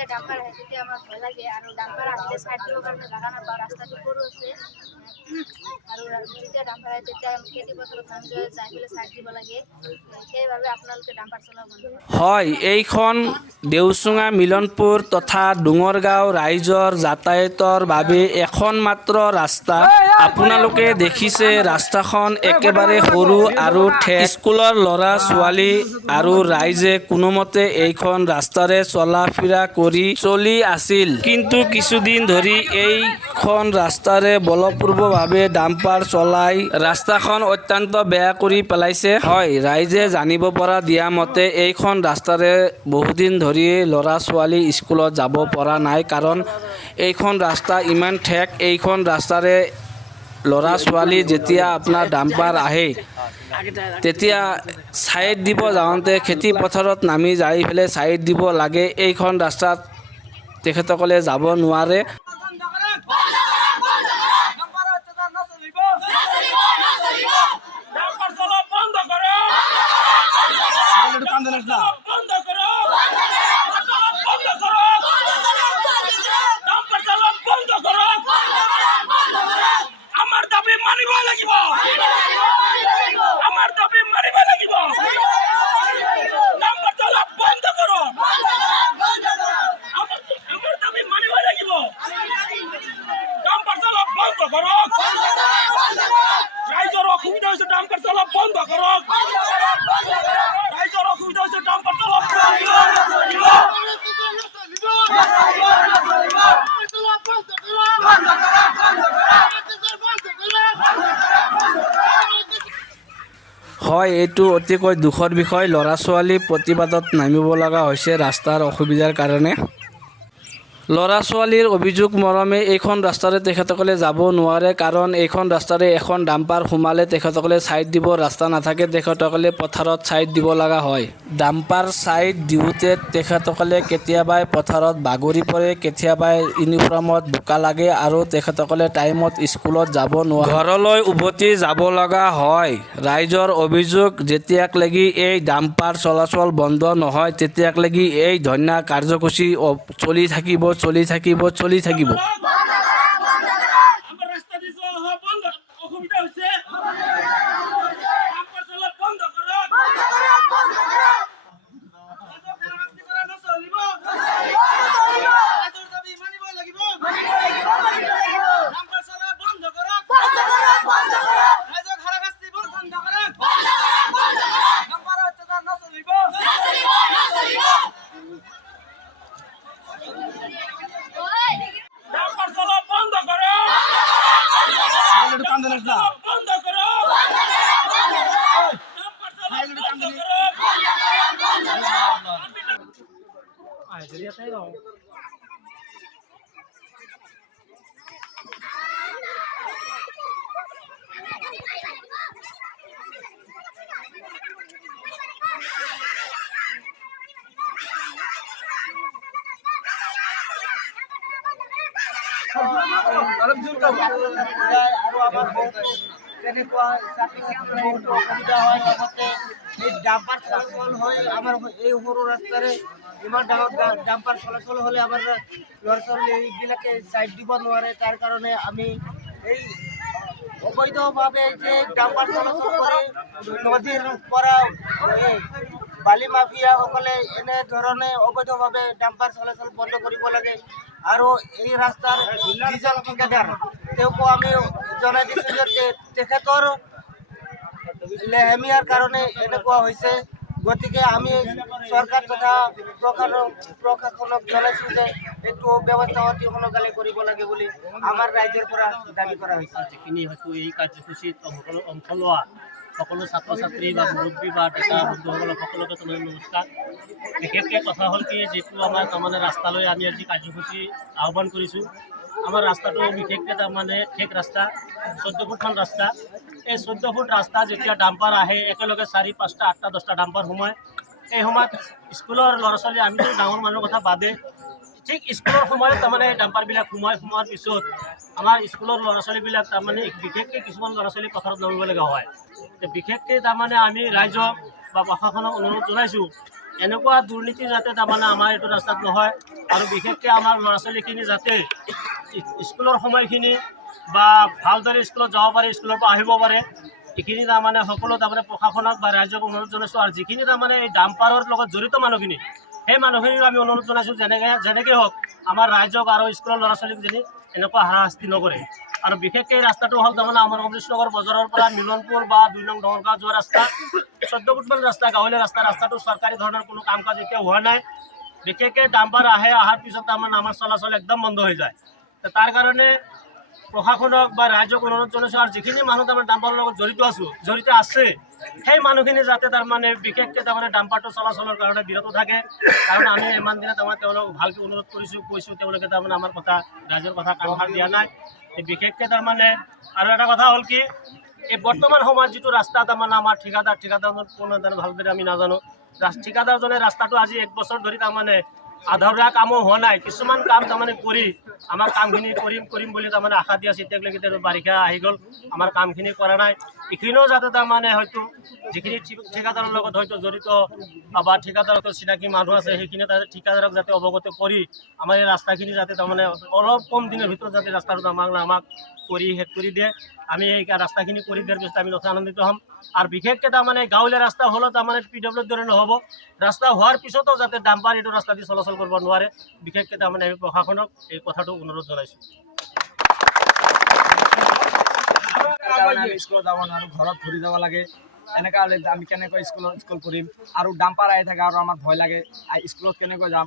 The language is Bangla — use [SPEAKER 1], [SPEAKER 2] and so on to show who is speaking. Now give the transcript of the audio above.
[SPEAKER 1] যেতিয়া ডাম্পাৰ আহে তেতিয়া আমাৰ ভয় লাগে আৰু ডাম্পাৰ আহিলে চাইড দিবৰ কাৰণে জাগা নাপাওঁ ৰাস্তাটো সৰু আছে। আৰু যেতিয়া ডাম্পাৰ আহে তেতিয়া খেতি পথাৰত নামি যাই পেলাই চাইড দিব লাগে। সেইবাবে আপোনালোকে ডাম্পাৰ চলাব
[SPEAKER 2] হয়, এইখন দেওচুঙা, মিলনপুৰ তথা ডুঙৰগাঁও ৰাইজৰ যাতায়াতৰ বাবে এখন মাত্ৰ ৰাস্তা। আপোনালোকে দেখিছে ৰাস্তাখন একেবাৰে সৰু আৰু ঠেক স্কুলৰ ল'ৰা, ছোৱালী আৰু ৰাইজে কোনোমতে এইখন ৰাস্তাৰে চলা ফিৰা কৰি চলি আছিল। কিন্তু কিছুদিন ধৰি এইখন ৰাস্তাৰে বলপূৰ্বভাৱে ডাম্পাৰ চলাই ৰাস্তাখন অত্যন্ত বেয়া কৰি পেলাইছে। হয়, ৰাইজে জানিব পৰা দিয়া মতে এইখন ৰাস্তাৰে বহুদিন ধৰি ল'ৰা, ছোৱালী স্কুলত যাব পৰা নাই। কাৰণ এইখন ৰাস্তা ইমান ঠেক এইখন ৰাস্তাৰে ল'ৰা ছোৱালী যেতিয়া আপোনাৰ ডাম্পাৰ আহে তেতিয়া ছাইড দিব যাওঁতে খেতি পথাৰত নামি যাই পেলাই ছাইড দিব লাগে এইখন ৰাস্তাত তেখেতসকলে যাব নোৱাৰে। হয় এইটো অতিকৈ দুখৰ বিষয়। ল'ৰা ছোৱালী প্ৰতিবাদত নামিব লগা হৈছে ৰাস্তাৰ অসুবিধাৰ কাৰণে। ল'ৰা ছোৱালীৰ অভিযোগ মৰমে এইখন ৰাস্তাৰে তেখেতসকলে যাব নোৱাৰে কাৰণ এইখন ৰাস্তাৰে এখন ডাম্পাৰ সোমালে তেখেতসকলে ছাইড দিব, ৰাস্তা নাথাকে তেখেতসকলে পথাৰত ছাইড দিব লগা হয়। ডাম্পাৰ ছাইড দিওঁতে তেখেতসকলে কেতিয়াবাই পথাৰত বাগৰি পৰে, কেতিয়াবাই ইউনিফৰ্মত বোকা লাগে আৰু তেখেতসকলে টাইমত স্কুলত যাব নোৱাৰে ঘৰলৈ উভতি যাব লগা হয়। ৰাইজৰ অভিযোগ, যেতিয়াক এই ডাম্পাৰ চলাচল বন্ধ নহয়, তেতিয়াক এই ধন্যা কাৰ্যসূচী চলি থাকিব চলি থাকিব চলি থাকিব আমার রাস্তা দিয়ে চলা হওয়া বন্ধ অসুবিধা হয়েছে ডাম্পার চলা বন্ধ করো রাইজৰ হাৰাশাস্তি কৰা নচলিব। ৰাইজৰ দাবি মানিব লাগিব। ডাম্পাৰ চলা বন্ধ কৰক। ৰাইজক হাৰাশাস্তি বন্ধ কৰক। ডাম্পাৰৰ অত্যাচাৰ নচলিব। ডাম্পার চলা বন্ধ করো বন্ধ করো ডাম্পার চলা বন্ধ করো
[SPEAKER 3] আৰু আমাৰ বহুতো তেনেকুৱা অসুবিধা হয় এই ডাম্পাৰ চলাচল হৈ আমাৰ এই ৰাস্তাৰে ইমান ডাঙৰ ডাম্পাৰ চলাচল হ'লে আমাৰ ল'ৰা ছোৱালীবিলাকে ছাইড দিব নোৱাৰে। তাৰ কাৰণে আমি এই অবৈধভাৱে যে ডাম্পাৰ চলাচল কৰে নদীৰ পৰা বালি মাফিয়াসকলে এনেধৰণে অবৈধভাৱে ডাম্পাৰ চলাচল বন্ধ কৰিব লাগে। আৰু এই ৰাস্তাৰ যিজন ঠিকাদাৰ, তেওঁকো আমি জনাই দিছোঁ যে তেখেতৰ লেহেমীয়াৰ কাৰণে এনেকুৱা হৈছে। গতিকে আমি চৰকাৰ তথা প্ৰশাসনক জনাইছোঁ যে এইটো ব্যৱস্থা অতি সোনকালে কৰিব লাগে বুলি আমাৰ ৰাইজৰ পৰা দাবি কৰা হৈছে যিখিনি হয়তো এই কাৰ্যসূচীত অংশ লোৱা সকলো ছাত্ৰ ছাত্ৰী বা মুৰব্বী বা ডেকা বন্ধুসকলক সকলোকে তাৰমানে নমস্কাৰ। বিশেষকৈ কথা হ'ল কি, যিটো আমাৰ তাৰমানে ৰাস্তালৈ আমি আজি কাৰ্যসূচী আহ্বান কৰিছোঁ। আমাৰ ৰাস্তাটো বিশেষকৈ তাৰমানে ঠেক ৰাস্তা চৈধ্য ফুটখন ৰাস্তা। এই চৈধ্য ফুট ৰাস্তা যেতিয়া ডাম্পাৰ আহে, একেলগে চাৰি, পাঁচটা, আঠটা, দহটা ডাম্পাৰ সোমায়। এই সময়ত স্কুলৰ ল'ৰা ছোৱালী আমিতো ডাঙৰ মানুহৰ কথা বাদে, ঠিক স্কুলৰ সময়ত তাৰমানে ডাম্পাৰবিলাক সোমাই, সোমোৱাৰ পিছত আমাৰ স্কুলৰ ল'ৰা ছোৱালীবিলাক তাৰমানে বিশেষকৈ কিছুমান ল'ৰা ছোৱালী পথাৰত নামিব লগা হয়। বিশেষকৈ তাৰমানে আমি ৰাইজক বা প্ৰশাসনক অনুৰোধ জনাইছোঁ, এনেকুৱা দুৰ্নীতি যাতে তাৰমানে আমাৰ এইটো ৰাস্তাত নহয় আৰু বিশেষকৈ আমাৰ ল'ৰা ছোৱালীখিনি যাতে স্কুলৰ সময়খিনি বা ভালদৰে স্কুলত যাব পাৰে, স্কুলৰ পৰা আহিব পাৰে, এইখিনি তাৰমানে সকলো তাৰমানে প্ৰশাসনক বা ৰাইজক অনুৰোধ জনাইছোঁ আৰু যিখিনি তাৰমানে এই ডাম্পাৰৰ লগত জড়িত মানুহখিনি, সেই মানুহখিনিক আমি অনুৰোধ জনাইছোঁ যেনেকৈ যেনেকৈ হওক, আমাৰ ৰাইজক আৰু স্কুলৰ ল'ৰা ছোৱালীক যেনি এনেকুৱা হাৰাশাস্তি নকৰে, আৰু বিশেষকৈ ৰাস্তাটো হ'ল তাৰমানে আমাৰ অমৃতনগৰ বজাৰৰ পৰা মিলনপুৰ বা দুই নং ডঙৰগাঁও যোৱা ৰাস্তা, চৈধ্য ফুটমান ৰাস্তা, গাঁৱলীয়া ৰাস্তা, ৰাস্তাটো চৰকাৰী ধৰণৰ কোনো কাম কাজ এতিয়া হোৱা নাই, বিশেষকৈ ডাম্পাৰ আহে, অহাৰ পিছত তাৰমানে আমাৰ চলাচল একদম বন্ধ হৈ যায়। তাৰ কাৰণে প্ৰশাসনক বা ৰাইজক অনুৰোধ জনাইছোঁ আৰু যিখিনি মানুহ তাৰমানে ডাম্পাৰৰ লগত জড়িত আছোঁ, জড়িত আছে, সেই মানুহখিনি যাতে তাৰমানে বিশেষকৈ তাৰমানে ডাম্পাৰটো চলাচলৰ কাৰণে বিৰত থাকে। কাৰণ আমি ইমান দিনে তাৰমানে তেওঁলোকক ভালকৈ অনুৰোধ কৰিছোঁ, কৈছোঁ, তেওঁলোকে তাৰমানে আমাৰ কথা, ৰাইজৰ কথা কাণসাৰ দিয়া নাই। বিশেষকৈ তাৰমানে আৰু এটা কথা হ'ল কি, এই বৰ্তমান সময়ত যিটো ৰাস্তা তাৰমানে আমাৰ ঠিকাদাৰ ঠিকাদাৰ কোনো তাৰমানে ভালদৰে আমি নাজানো। ঠিকাদাৰজনে ৰাস্তাটো আজি এক বছৰ ধৰি তাৰমানে আধৰুৱা কামো হোৱা নাই। কিছুমান কাম তাৰমানে কৰি, আমাৰ কামখিনি কৰিম কৰিম বুলি তাৰমানে আশা দি আছে, এতিয়া বাৰিষা আহি গ'ল, আমাৰ কামখিনি কৰা নাই। এইখিনিও যাতে তাৰমানে হয়তো যিখিনি ঠি- ঠিকাদাৰৰ লগত হয়তো জড়িত বা ঠিকাদাৰৰ চিনাকি মানুহ আছে, সেইখিনি তাতে ঠিকাদাৰক যাতে অৱগত কৰি আমাৰ এই ৰাস্তাখিনি যাতে তাৰমানে অলপ কম দিনৰ ভিতৰত যাতে ৰাস্তাটো আমাক আমাক কৰি শেষ কৰি দিয়ে। আমি এই ৰাস্তাখিনি কৰি দিয়াৰ পিছত আমি নথৈ আনন্দিত হ'ম। আৰু বিশেষকৈ তাৰমানে গাঁৱলীয়া ৰাস্তা হ'লেও তাৰমানে পি ডব্লিউৰ দৰে নহ'ব। ৰাস্তা হোৱাৰ পিছতো যাতে ডাম্পাৰ এইটো ৰাস্তা দি চলাচল কৰিব নোৱাৰে। বিশেষকৈ তাৰমানে আমি প্ৰশাসনক এই কথাটো অনুৰোধ জনাইছোঁ।
[SPEAKER 4] কাৰণে আমি স্কুলত যাব নোৱাৰোঁ ঘৰত ঘূৰি যাব লাগে। এনেকুৱা হ'লে আমি কেনেকৈ স্কুলত স্কুল পঢ়িম আৰু ডাম্পাৰ আহি থাকে আৰু আমাৰ ভয় লাগে আই- স্কুলত কেনেকৈ যাম?